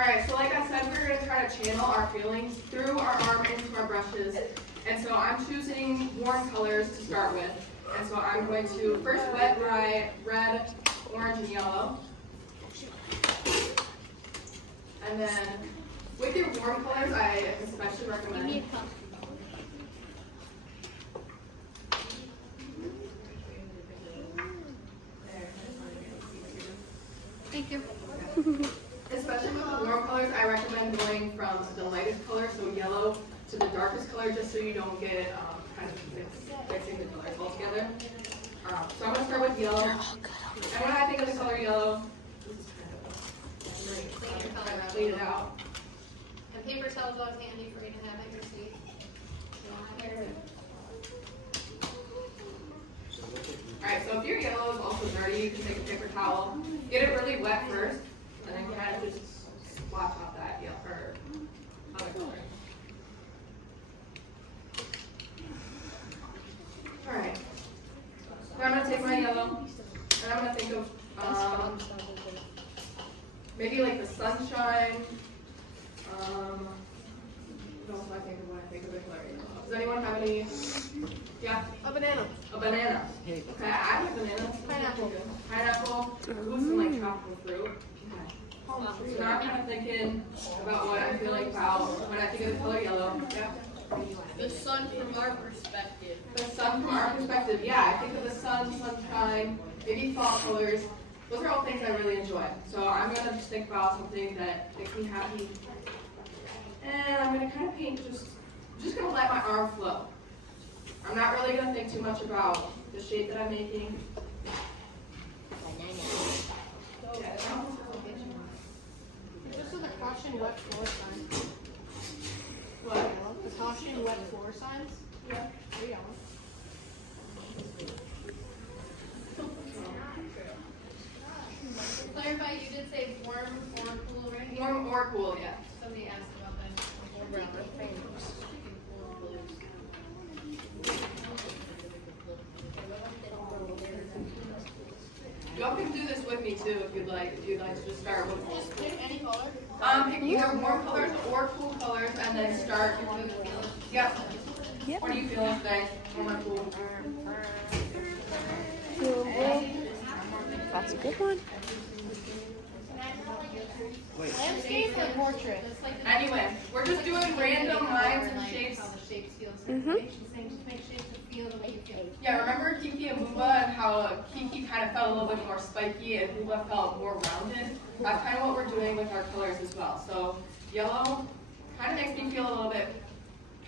Alright, so like I said, we're going to try to channel our feelings through our arm into our brushes. And so I'm choosing warm colors to start with. And so I'm going to first wet my red, orange, and yellow. And then with your warm colors, I especially recommend. Thank you. Especially with the warm colors, I recommend going from the lightest color, so yellow, to the darkest color, just so you don't get kind of mixing the colors all together. So I'm going to start with yellow. And when I think of the color yellow, this is kind of clean it out. And paper towel's always handy for you to have at your seat. Alright, so if your yellow is also dirty, you can take a paper towel, get it really wet first, and then kind of just splash off that yellow or other color. Alright, so I'm going to take my yellow, and I'm going to think of maybe like the sunshine. What else do I think of when I think of the color yellow? Does anyone have any? Yeah? A banana. A banana. Okay, I like bananas. Pineapple. Pineapple. Ooh, some like tropical fruit. Okay. So now I'm kind of thinking about what I'm feeling about when I think of the color yellow. Yeah. The sun from our perspective. The sun from our perspective. Yeah, I think of the sun, sunshine, maybe fall colors. Those are all things I really enjoy. So I'm going to just think about something that makes me happy. And I'm going to kind of paint just going to let my arm flow. I'm not really going to think too much about the shape that I'm making. This is the caution wet floor sign. What? The caution wet floor signs? Yeah. There you go. To clarify, you did say warm or cool, right? Warm or cool, yeah. Somebody asked about that. Y'all can do this with me too if you'd like. If you'd like to just start with. Just pick any color. Pick either warm colors or cool colors, and then start. Yep. What are you feeling today? Warm or cool? That's a good one. Landscape or portrait? Anyway, we're just doing random lines and shapes. How the shapes feel. Mhm. She's saying just make shapes that feel the way you feel. Yeah, remember Kiki and Booba and how Kiki kind of felt a little bit more spiky and Booba felt more rounded? That's kind of what we're doing with our colors as well. So yellow kind of makes me feel a little bit,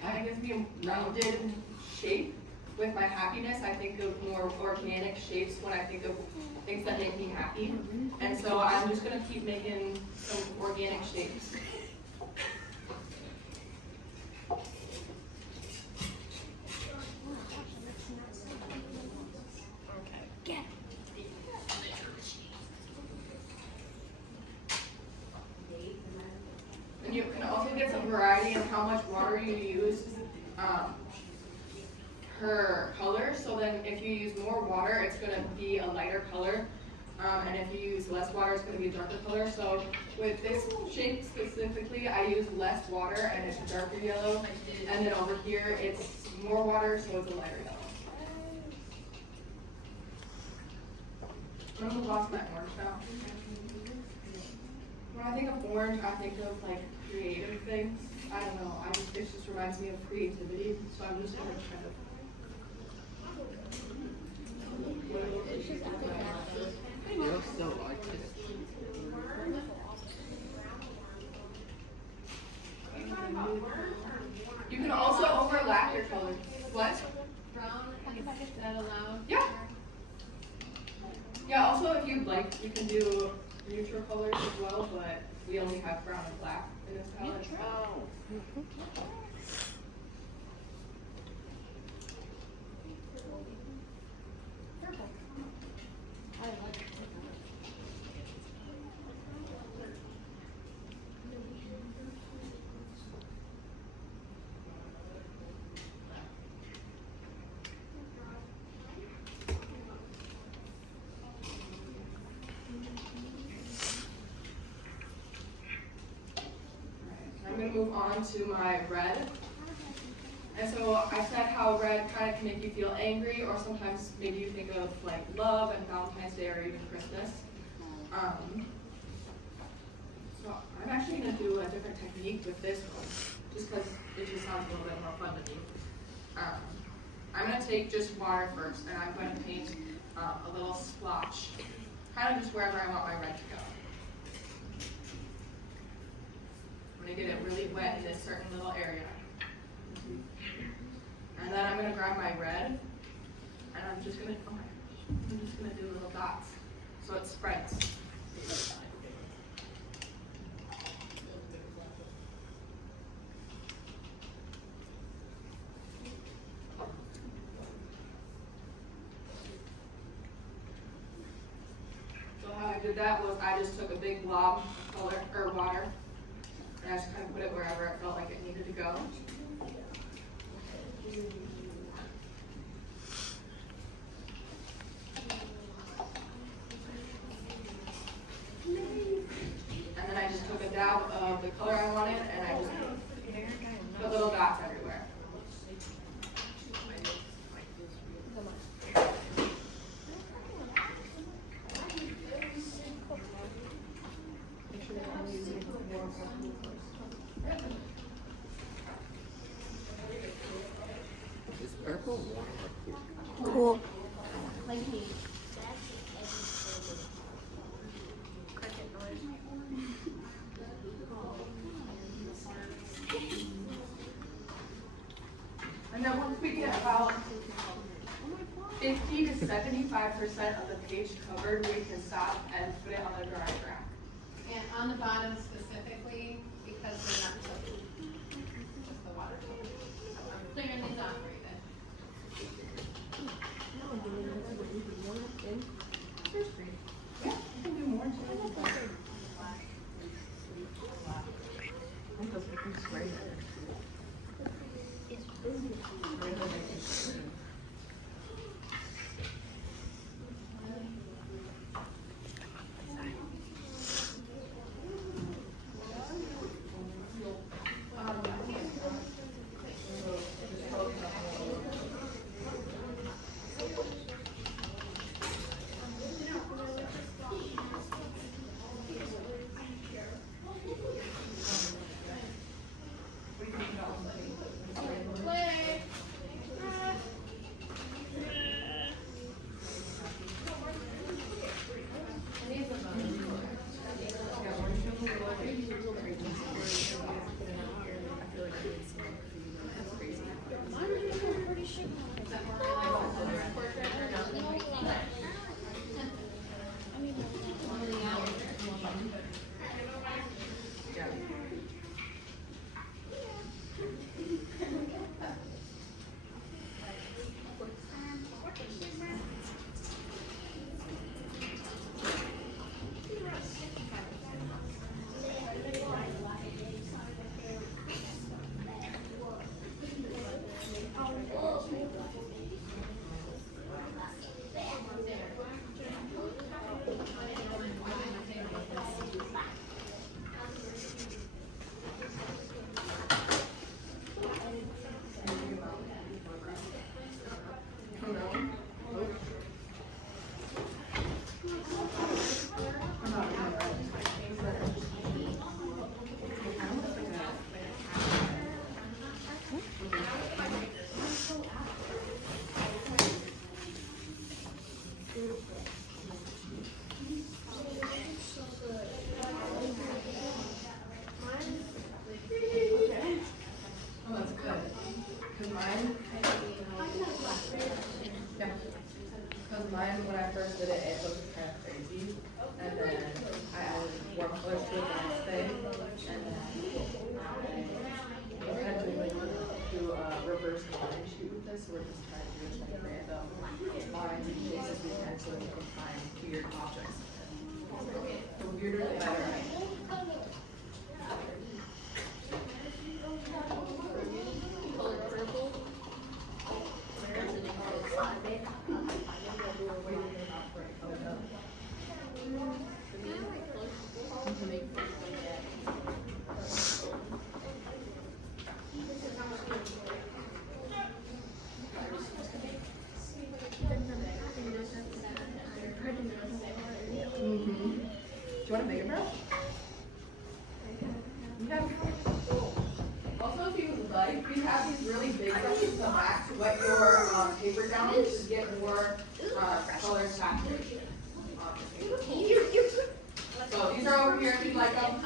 kind of gives me a rounded shape. With my happiness, I think of more organic shapes when I think of things that make me happy. And so I'm just going to keep making some organic shapes. And you can also get some variety in how much water you use per color. So then if you use more water, it's going to be a lighter color. And if you use less water, it's going to be a darker color. So with this shape specifically, I use less water and it's a darker yellow. And then over here, it's more water, so it's a lighter yellow. I'm going to lost my orange now. When I think of orange, I think of like creative things. I don't know. It just reminds me of creativity. So I'm just going to kind of. You're so artistic. You can also overlap your colors. What? Brown, is that allowed? Yeah. Yeah, also if you'd like, you can do neutral colors as well, but we only have brown and black in this palette. gonna move on to my red. And so I said how red kind of can make you feel angry, or sometimes maybe you think of like love and Valentine's Day or even Christmas. So I'm actually gonna do a different technique with this one, just because it just sounds a little bit more fun to me. I'm gonna take just water first, and I'm going to paint a little splotch, kind of just wherever I want my red to go. I'm gonna get it really wet in this certain little area. And then I'm gonna grab my red, and I'm just gonna do little dots, so it spreads. So how I did that was I just took a big blob color or water, and I just kind of put it wherever it felt like it needed to go. And then I just took a dab of the color I wanted, and I just put little dots everywhere. Is purple warm or cool? Cool. Like me. And then once we get about 50 to 75% of the page covered, we can stop and put it on the dry rack. And on the bottom specifically, because they're not soaked. Just the water. So I'm clearing these off for you then. Yeah, you can do more too. Mine, when I first did it, it looked kind of crazy, and then I added more colors to it the next day, and then I had to do a reverse line shoot with this. We're just trying to do as many random lines and shapes as we can so that we can find weird objects. The weirder the better. you want a bigger brush? Also, if you would like, we have these really big brushes in the back to wet your paper down to get more color saturation. So these are over here if you'd like them.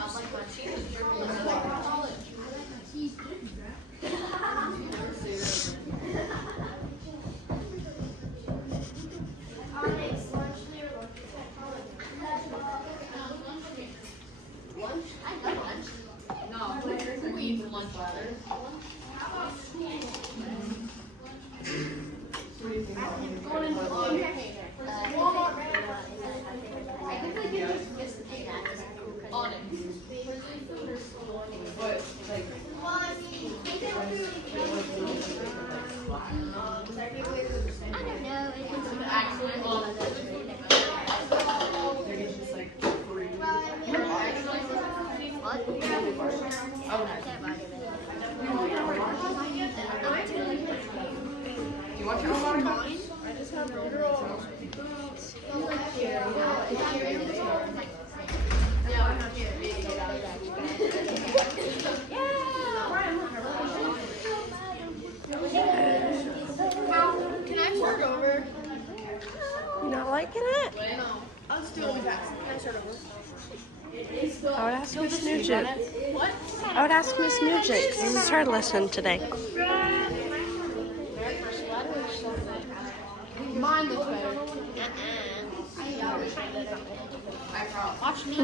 You want your own water cup? I just have Can I start over? You not liking it? No. I'll just do it really fast. Can I start over? I would ask Miss Nugent. What? I would ask Miss Nugent because this is her lesson today. Mine looks better. Watch me.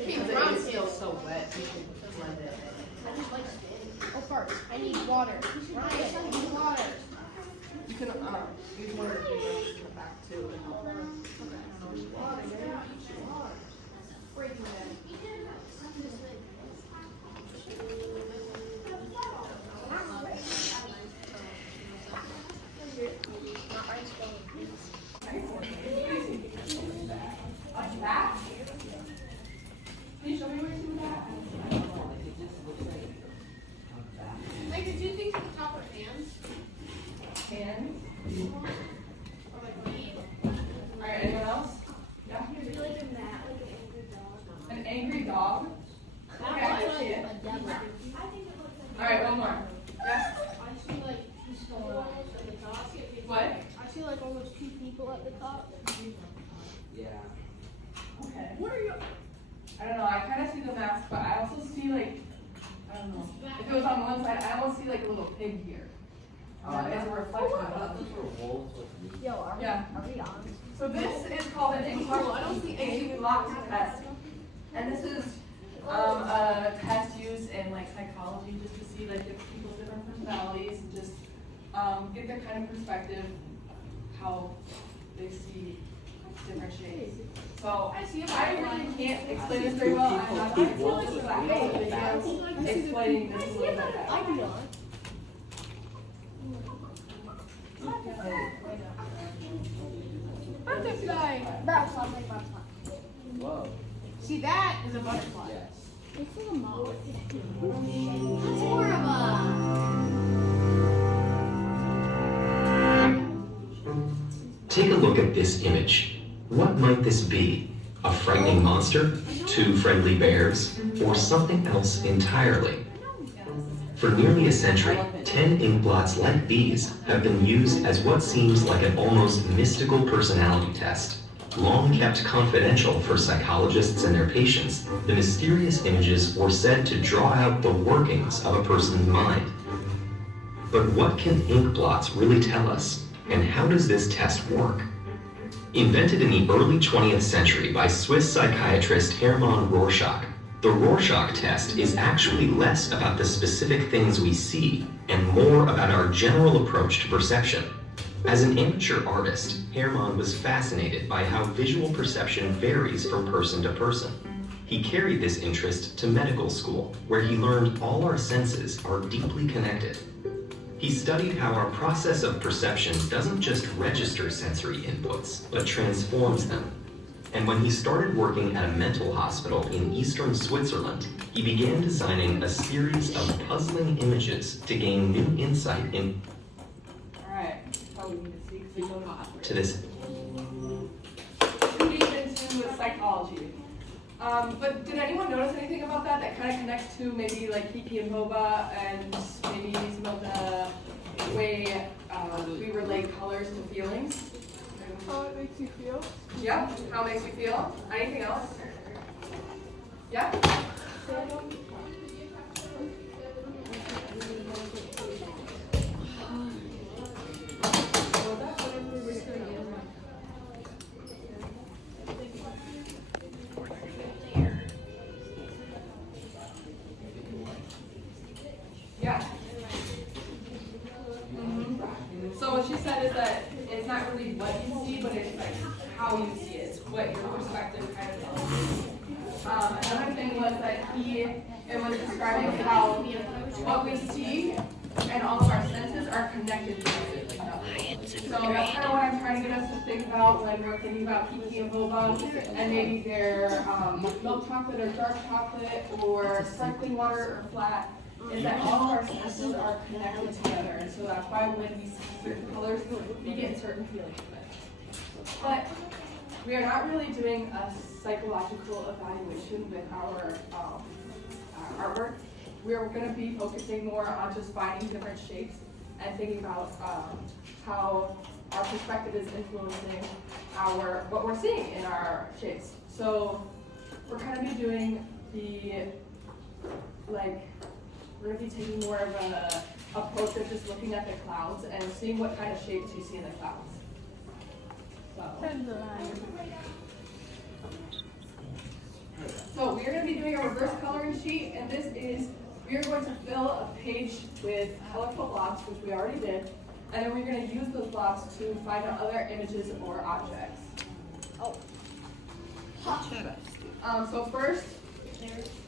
It's still so wet, you should blend it. Oh, first, I need water. Ryan, I need water. You can use one of the papers in the back too. Can you show me where you do that? Like, did you think at the top of hands? Hands. Or like me? Alright, anyone else? Yeah? An angry dog? Okay, I see it. Alright, one more. Yes? I see like people at the top. What? I see like almost 2 people at the top. Yeah. Okay. What are you? I don't know, I kind of see the mask, but I also see like, I don't know. If it was on one side, I almost see like a little pig here. As a reflection of it. Yo, are Yeah. we on? So this is called an ink block test. And this is a test used in like psychology just to see like if people's different personalities and just get their kind of perspective how they see different shades. So I really can't explain this very well. I'm not going to explaining this a little bit better. Butterfly. Butterfly. Whoa. See, that is a butterfly. Yes. It's like a moth. That's more of a. Take a look at this image. What might this be? A frightening monster? 2 friendly bears? Or something else entirely? For nearly a century, 10 ink blots like these have been used as what seems like an almost mystical personality test. Long kept confidential for psychologists and their patients, the mysterious images were said to draw out the workings of a person's mind. But what can ink blots really tell us, and how does this test work? Invented in the early 20th century by Swiss psychiatrist Hermann Rorschach, the Rorschach test is actually less about the specific things we see and more about our general approach to perception. As an amateur artist, Hermann was fascinated by how visual perception varies from person to person. He carried this interest to medical school, where he learned all our senses are deeply connected. He studied how our process of perception doesn't just register sensory inputs, but transforms them. And when he started working at a mental hospital in eastern Switzerland, he began designing a series of puzzling images to gain new insight Alright, probably need to see because we go to this. too deep into psychology. But did anyone notice anything about that that kind of connects to maybe like Kiki and Boba and maybe some of the way we relate colors to feelings? How it makes you feel? Yep, how it makes you feel. Anything else? Yeah? Yeah. So what she said is that it's not really what you see, but it's like how you see it. It's what your perspective kind of tells you. Another thing was that it was describing how what we see and all of our senses are connected to each other. So that's kind of what I'm trying to get us to think about when we're thinking about Kiki and Boba and maybe their milk chocolate or dark chocolate or sparkling water or flat. Is that all of our senses are connected together, and so that's why when we see certain colors, we get certain feelings from it. But we are not really doing a psychological evaluation with our artwork. We are going to be focusing more on just finding different shapes and thinking about how our perspective is influencing what we're seeing in our shapes. So we're going to be doing we're going to be taking more of an approach of just looking at the clouds and seeing what kind of shapes you see in the clouds. So we're going to be doing a reverse coloring sheet, and this is, we are going to fill a page with colorful blocks, which we already did, and then we're going to use those blocks to find out other images or objects. So first,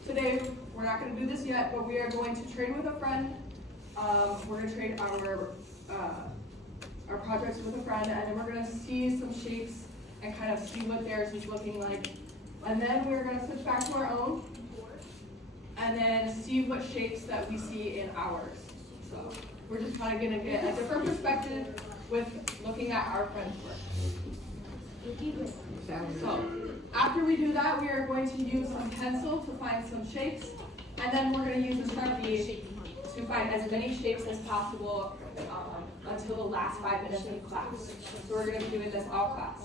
today, we're not going to do this yet, but we are going to trade with a friend. We're going to trade our projects with a friend, and then we're going to see some shapes and kind of see what theirs is looking like. And then we're going to switch back to our own, and then see what shapes that we see in ours. So we're just kind of going to get a different perspective with looking at our friend's work. So after we do that, we are going to use some pencil to find some shapes, and then we're going to use a Sharpie to find as many shapes as possible until the last 5 minutes of class. So we're going to be doing this all class.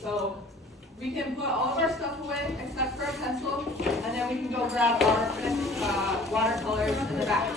So we can put all of our stuff away except for a pencil, and then we can go grab our watercolors in the back.